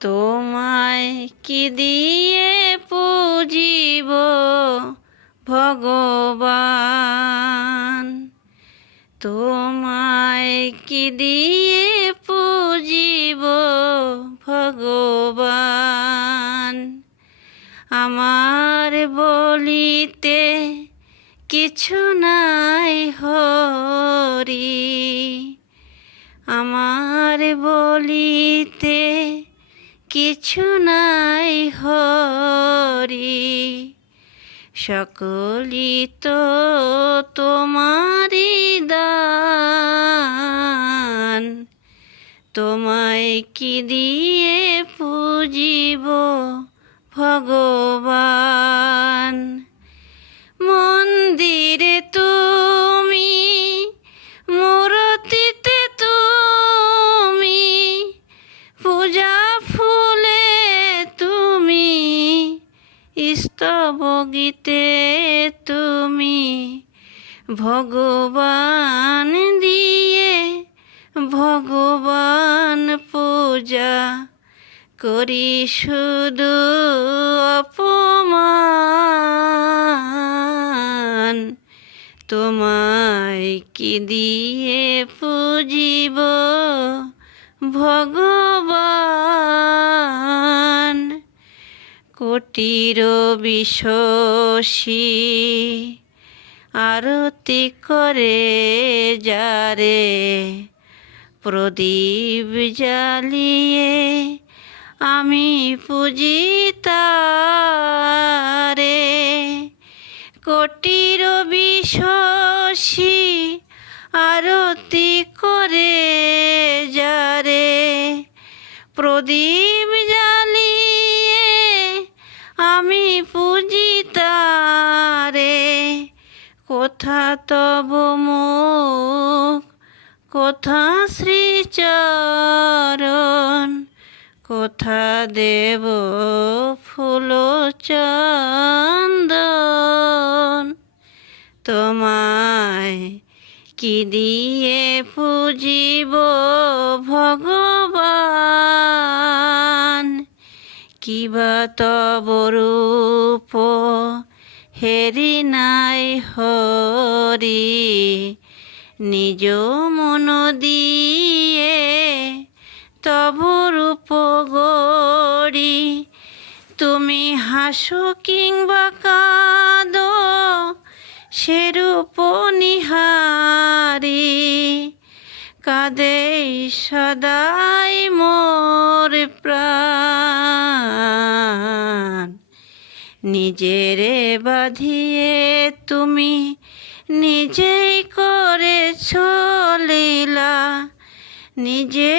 তোমায় কি দিয়ে পুজিব ভগবান? তোমায় কি দিয়ে পুজিব ভগবান? আমার বলিতে কিছু নাই হরি। আমার বলিতে কিছু নাই হরি। সকলি তো তোমারি দান। তোমায় কি দিয়ে পুজিব ভগবান স্তব গীতে তুমি ভগবান দিয়ে ভগবান পূজা করি শুধু অপমান। তোমায় কি দিয়ে পুজিব ভগবান? কোটির বিশ্বসী আরতি করে যারে প্রদীপ জ্বালিয়ে আমি পুজি তারে কোটির আরতি আমি পুজি তারে কোথা তব মুখ, কোথা শ্রীচরণ, কোথা দেব ফুল চন্দন। তোমায় কি দিয়ে পুজিব ভগবান? কিবা তব হেরি নাই হরি, নিজ মন দিয়ে তব রূপ গড়ি। তুমি হাসো কিংবা কাঁদো সেরূপ নিহারি। কাঁদে সদাই মোর প্রাণ। নিজেরে বাঁধিয়ে তুমি নিজেই করেছ লীলা। নিজে